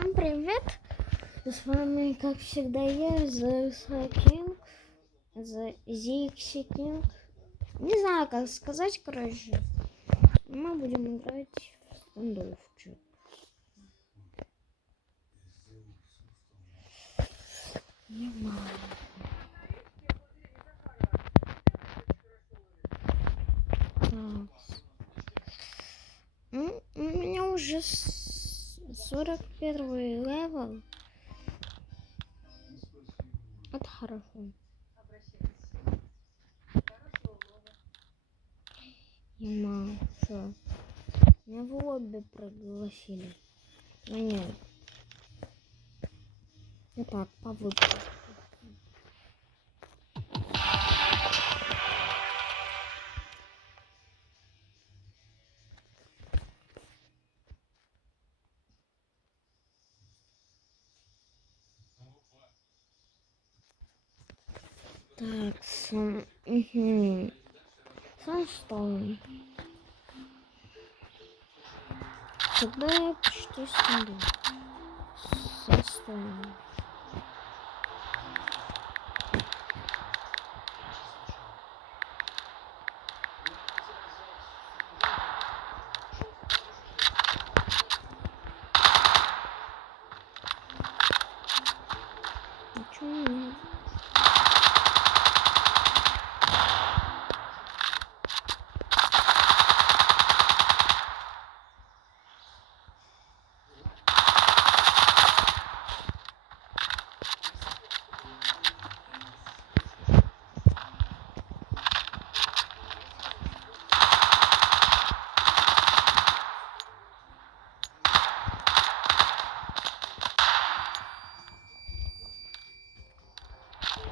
Всем привет! С вами, как всегда, я, The King, The Zixi King. Не знаю, как сказать, короче. Мы будем играть в стандовчик. У меня уже 41 левел. Это хорошо. Что? Меня в лобби пригласили. Но нет. Итак, по выбору. Так, Санстоун. Тогда я почти стану. Санстоун. Почему?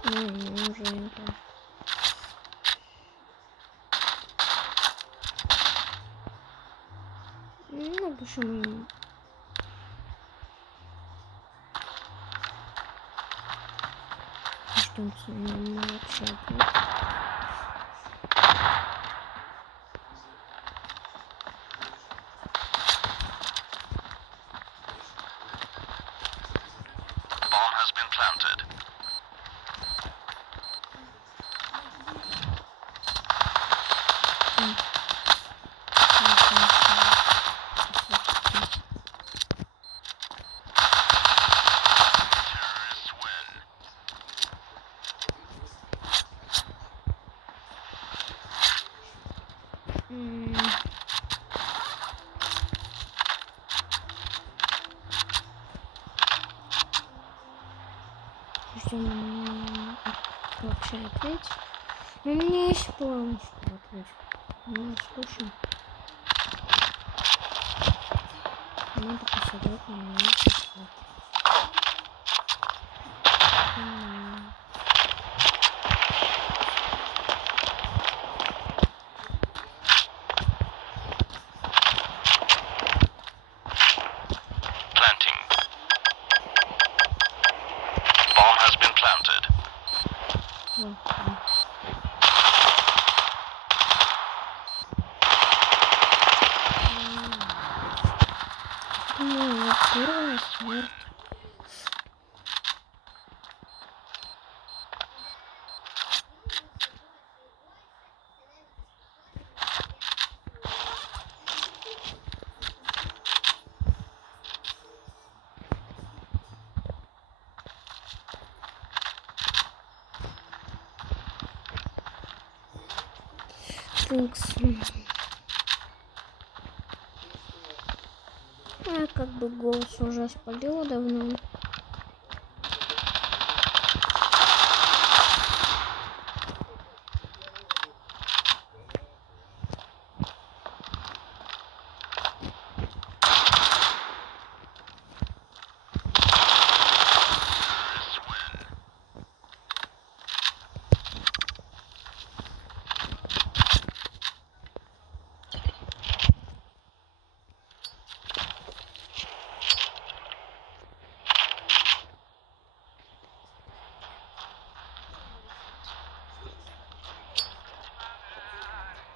Уже это. Ну, почему? Ждем с вами молчать. Bomb has been planted. Terrorists win. Ждем вообще ответить. У меня есть план, что ответить. Ну, слушай. Надо посадить на меня. Planting. Bomb has been planted. Первая смерть. Я как бы голос уже спалила давно. Terrorists win.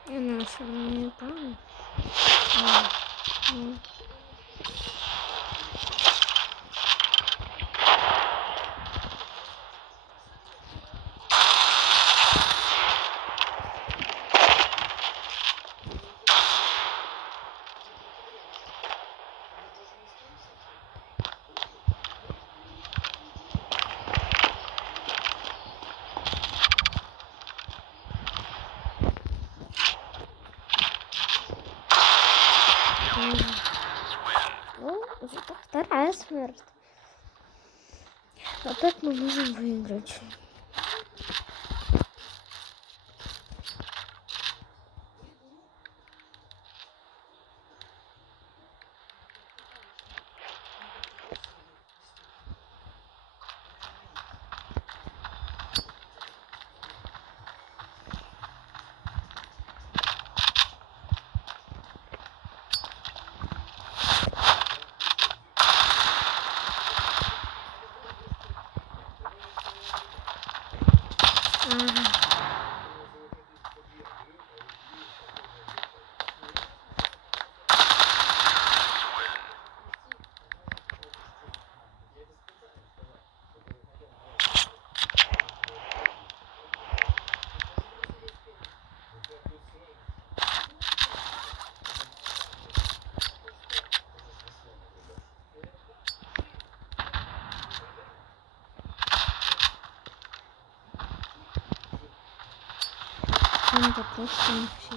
Я нашел не там. Вторая смерть. Опять мы можем выиграть. Это просто не все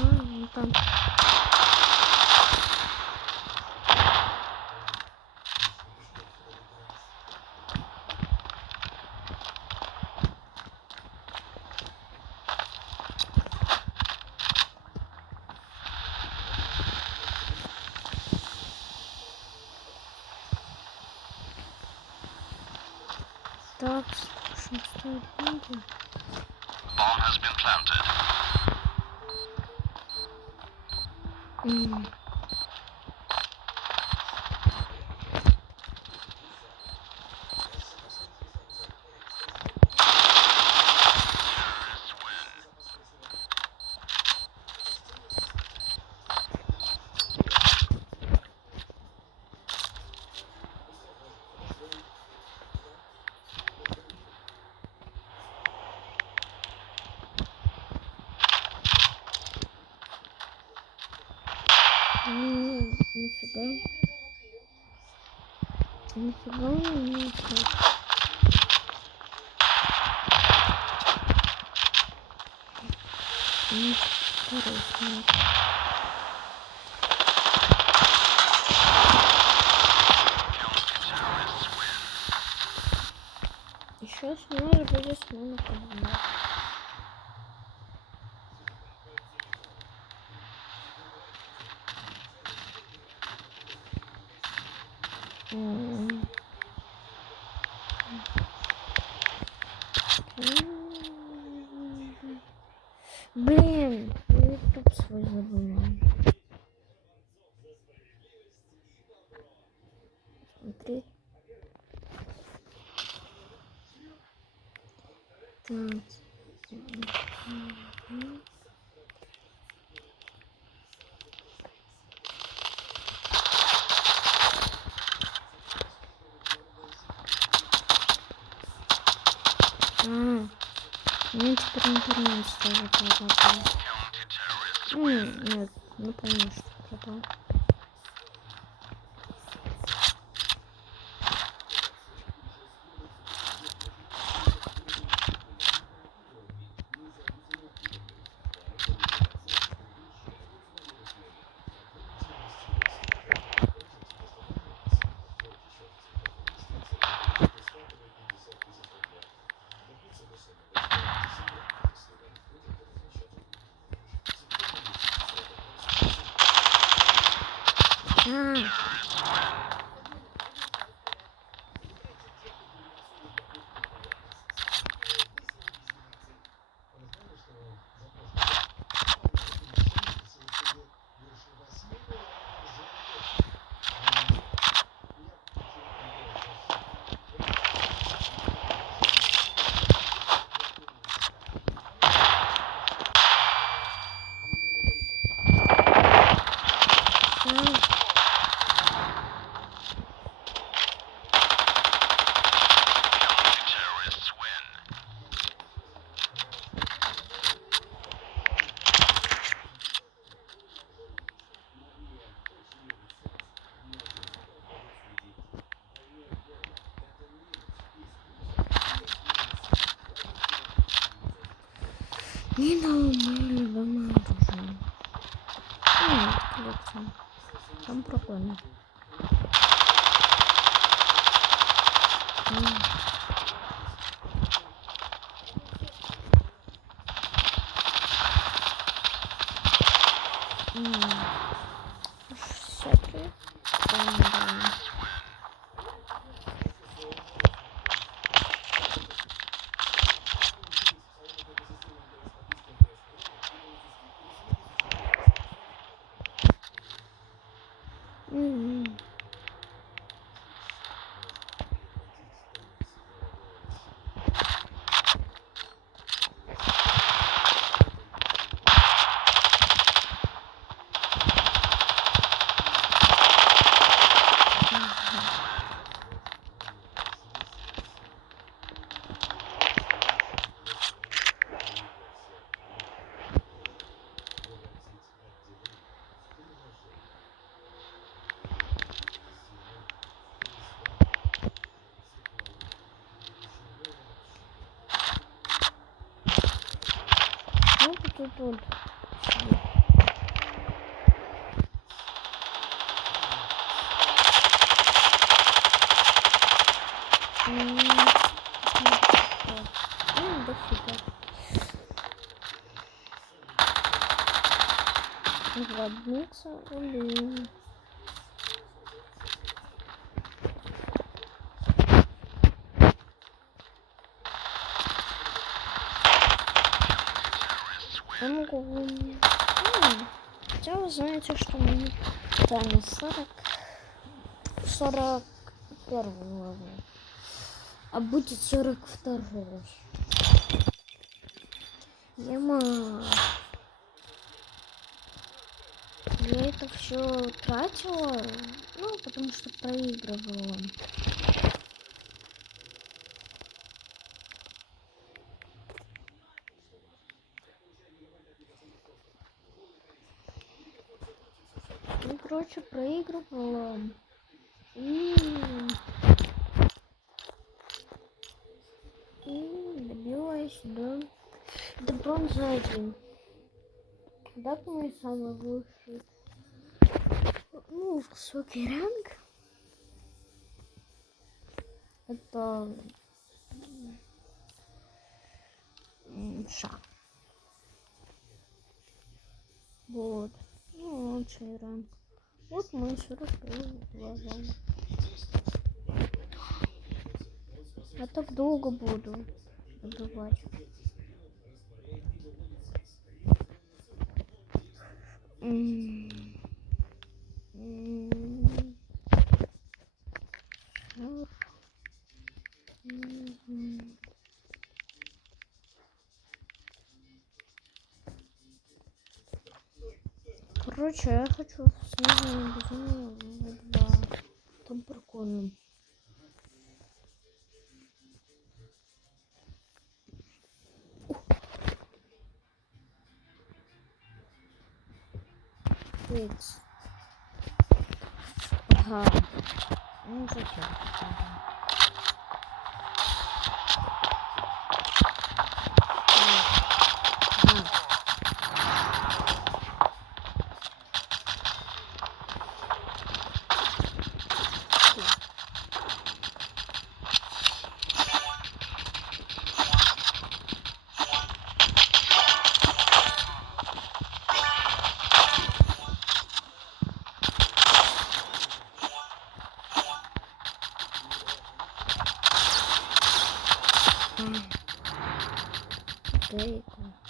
ну там. Так, что стоит деньги? Bomb has been planted. Нифига. Нифига не так. Интересно. Еще снова будет смена команды. Блин, YouTube свой забыл. Смотри. Так. Мне теперь интернет стал пропадать. Нет, не помню, что пропал. лекцию. Там прикольно. Смотри. Ну, тут. Водница, блин. Хотя вы знаете, что мы там 41 глава, а будет 42. Я это все тратила, ну, потому что проигрывала. Ну, короче, проигрывала. И добилась до бронзы 1. Так мой самый высший. Ну, высокий ранг. Это шаг. Вот. Ну, лучший ранг. Вот мой 41 глава. Я так долго буду добывать. Короче, я хочу снежное безумие 2. Там прикольно. Фикс. Ага. Ну, зачем?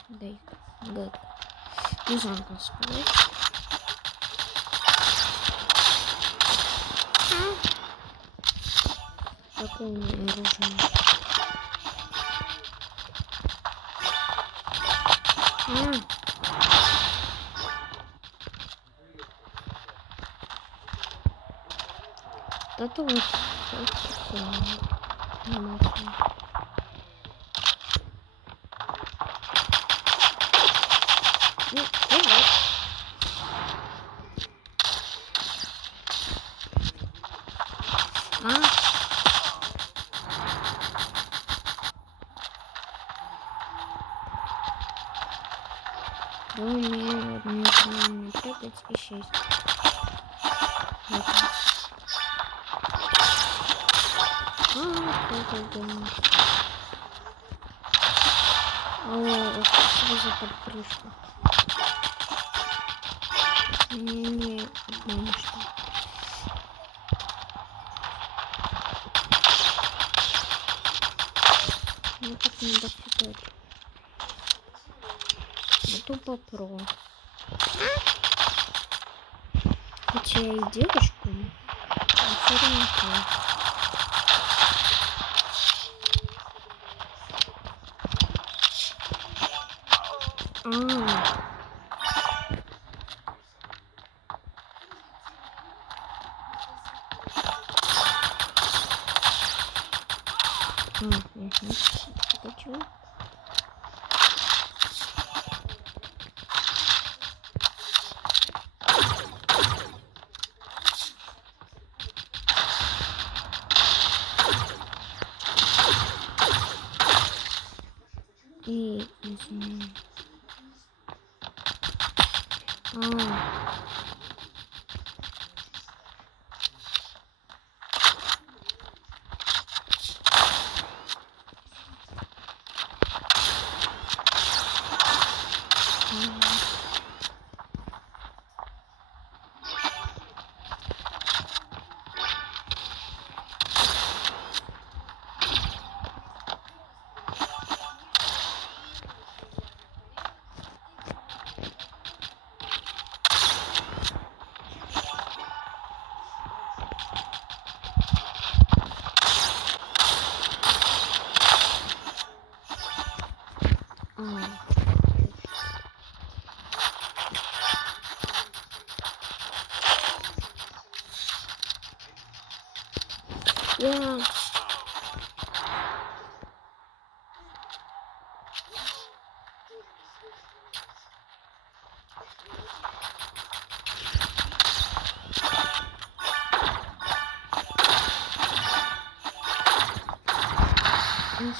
Дейка. Не знаю, как сказать. Какое у меня оружие? Это вот 5 и 6. Вот. О, спасибо за подпрыжку. Не обманешь. Ну так надо считать. А тупо про. Хотя я и девушка, но все равно про. Почему? И извини. Я...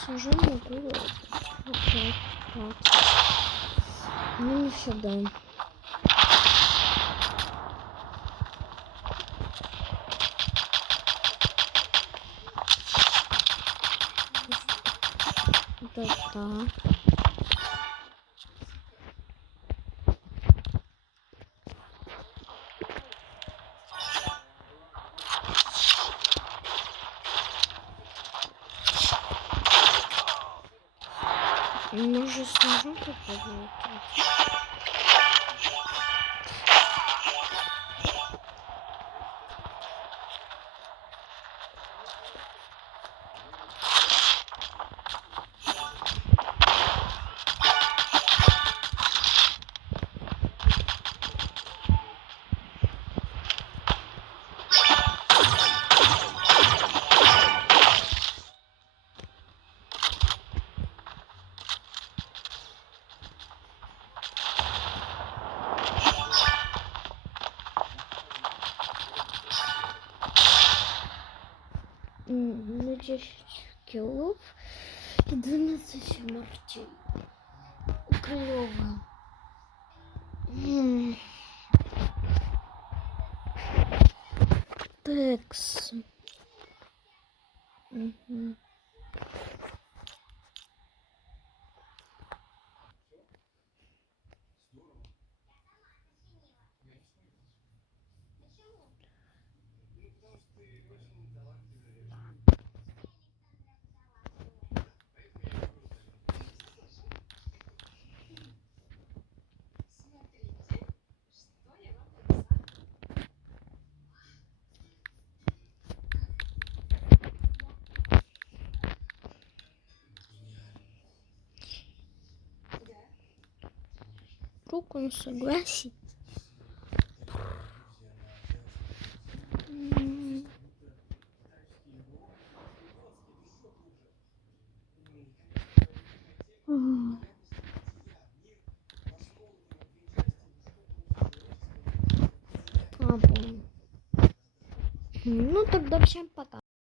сижу, могу опять. Ну не всегда. Да. Может, снежок попробовать? На 10 киллов и 12 смертей. Клево. Текс. Руку он согласен. Ну тогда всем пока.